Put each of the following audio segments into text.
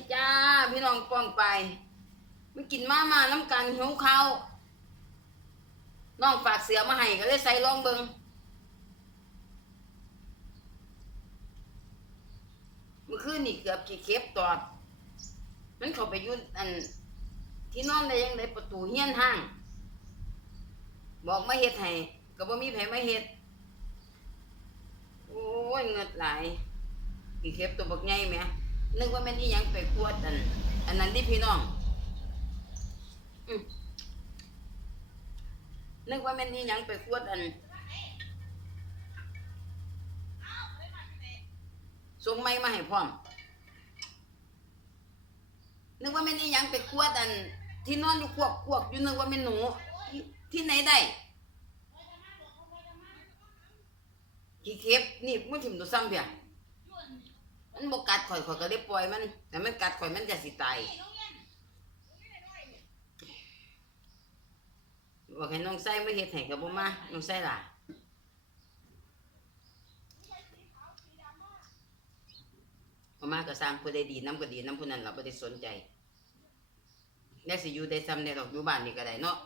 ดีจ้า พี่น้องป้องไปมันกินมามาน้ำกันหิวข้าวน้องฝากเสือมาให้ก็เลยใส่ลองเบิงเมื่อคืนนี่เกือบกี่เข็บตอด มันเข้าไปยุ่นอัน ที่นอนได้ยังไงประตูเฮียนห้าง บอกมาเฮ็ดให้ก็บ่มีไผมาเฮ็ดโอ้ยเงิดหลายกี่เข็บตัวบักใหญ่แหม นึกว่าแม่นอีหยังไปกวดอันอันนั้นที่พี่น้องอืมนึกว่าแม่นอีหยังไปกวดอันส่งไม้มาให้พร้อม นึกว่าแม่นอีหยังไปกวดอัน ที่นอนอยู่ควบควบอยู่นึกว่าแม่นหนู ที่ที่ไหนได้กี่เข็บนี่มันถิ่มตัวซ้ำเพีย มันบกัดข่อยข่อยก็ได้ปล่อยมัน แต่มันกัดข่อยมันจะสิตายบอกให้น้องไส้ไม่เฮ็ดให้กับบ่มา น้องไส้ล่ะบ่มาก็สร้างผู้ใดดีน้ำก็ดีน้ำผู้นั้นเราบ่ได้สนใจได้สิอยู่ได้ซ้ำได้ดอกอยู่บ้านนี่ก็ได้เนาะ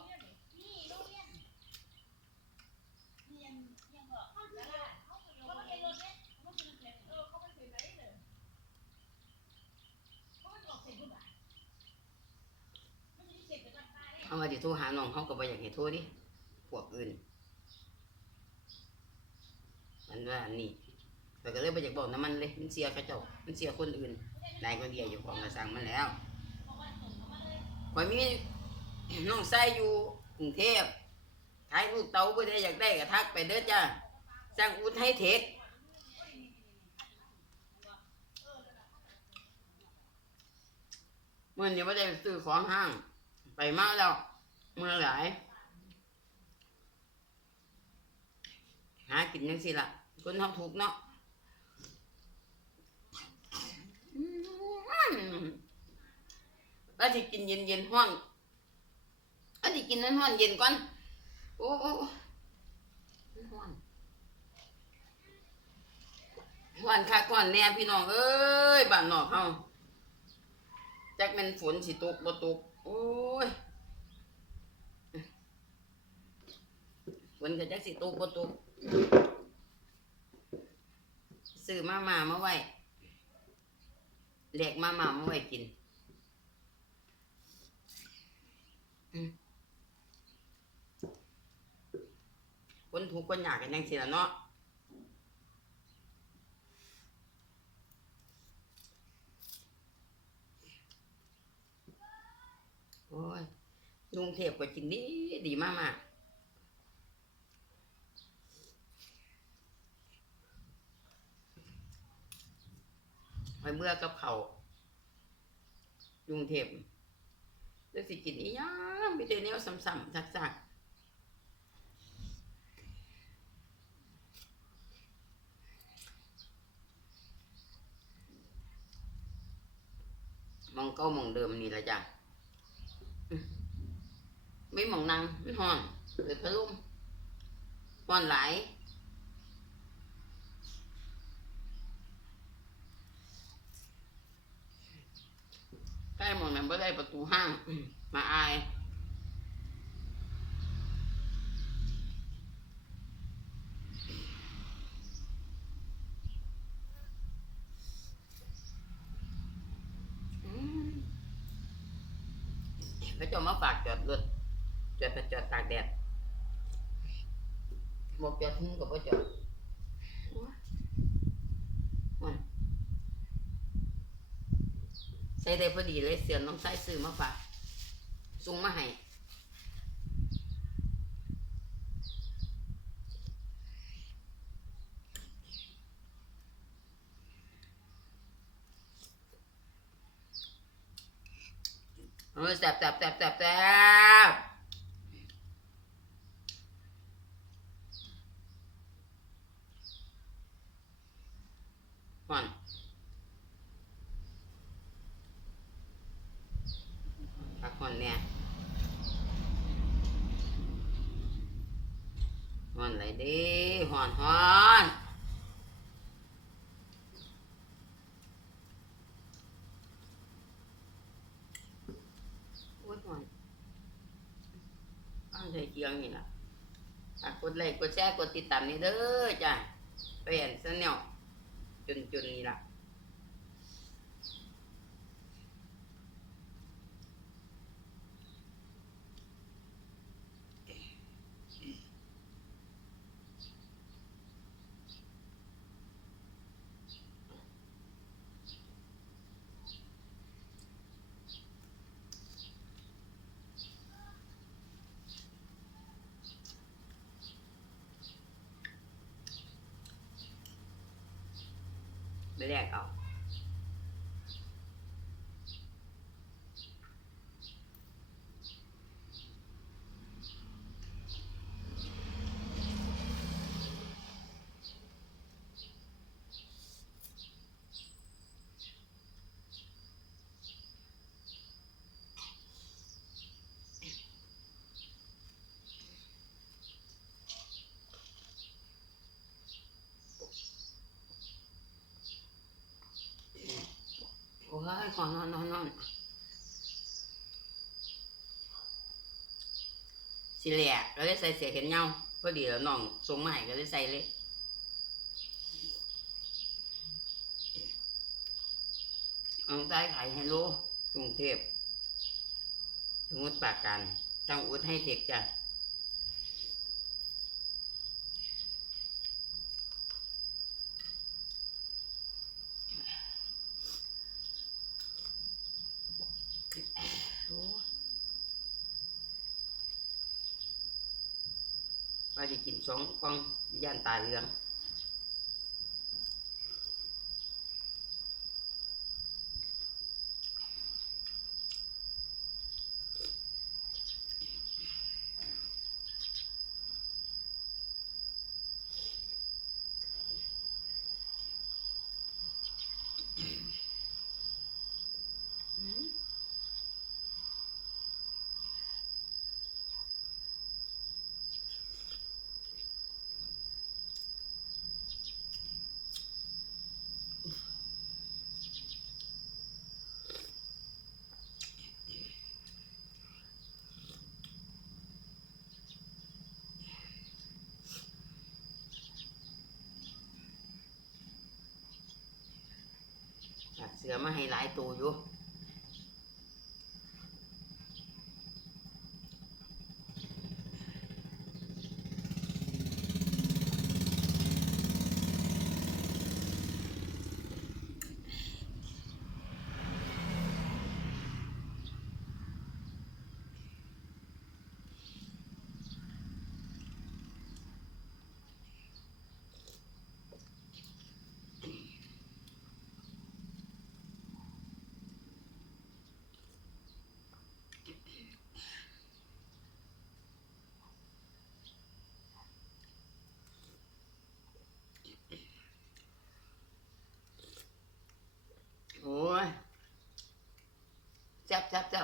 เอาว่าสิโทรหาน้องเขาก็บ่อยากให้โทรดิพวกอื่นมันว่าอันนี้แต่ก็เลยบ่อยากบอกน้ำมันเลย มันเสียเขาเจ้ามันเสียคนอื่นนายก็เดียอยู่ของกระสังมันแล้วข่อยมีน้องชายอยู่กรุงเทพขายลูกเต๋าบ่ได้อยากได้ก็ทักไปเด้อจ้าสร้างอุทให้เทคเมื่อนี้บ่ได้ไปซื้อของห้าง ไปมาแล้วเมื่อไหร่หากินยังสิล่ะคนเขาถูกเนาะอืมแล้วที่กินเย็นเย็นห้อนแล้วที่กินนั้นห้อนเย็นก่อน โอ้โอ้ห้อนห้อนค่ะก่อนแน่พี่น้องเอ้ยบ้านนอกเฮาจักแมันฝนสิตกบ่ตก โอ้ยฝนก็จักสิตกบ่ตกซื้อมาม่ามาไว้แหลกมาม่ามาไว้กินคนถูกคนอยากกันยังสิละเนาะโอ้ย ลุงเทพก็กินดีดีมากมากไปเมื่อกับเขาวลุงเทพแล้วสิกินอีหยังมีแต่แนวซ้ำๆซักๆมองเก้ามองเดิมนี่ละจ้ะ ไม่หมองนังไมันห่อนเปิดพัดลมห่อนหลายใกล้หมองนั้นไม่ได้ประตูห้างมาอายอืมพระเจ้ามาฝากจอดรถ จอดไปจอดตากแดดบอกจอดทุ่งกับว่าจอดโอ้ยมันใส่ได้พอดีเลยเสือน้องใส่ซื้อมาฝากส่งมาให้เออแซ่บแซ่บแซ่บแซ่บ เนี่ยหอนไหลดีหอนหอนโอ้หอนเอาใจเกียงนี่ล่ะกดไลค์กดแชร์กดติดตามนี่เด้อจ้ะเปลี่ยนซะแนวจุนๆนี่ล่ะ ไปแขอนอนนอนนอนสิแหลกก็เลยใส่เสียเห็นเงาพอดีแล้วน้องทรงใหม่ก็เลยใส่เลยเอาใต้ขายไฮโลกรุงเทพสมุทรปราการจังอุดให้เด็กจ้ะ โอ้ ว่าจะกินสองกล่องย่านตายเรืองอืม จาก เสือมาให้หลายตัวอยู่ โอ้ย จับจั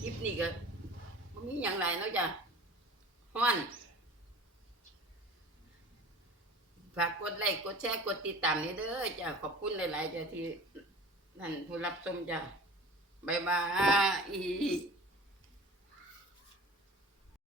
คลิปนี้ก็มันมีอย่างไรเนาะจ้ะฮ้อน ฝากกดไลค์กดแชร์กดติดตามนี่เด้อจ้ะขอบคุณหลายๆจ้ะที่ท่านผู้รับชมจ้ะบายบาย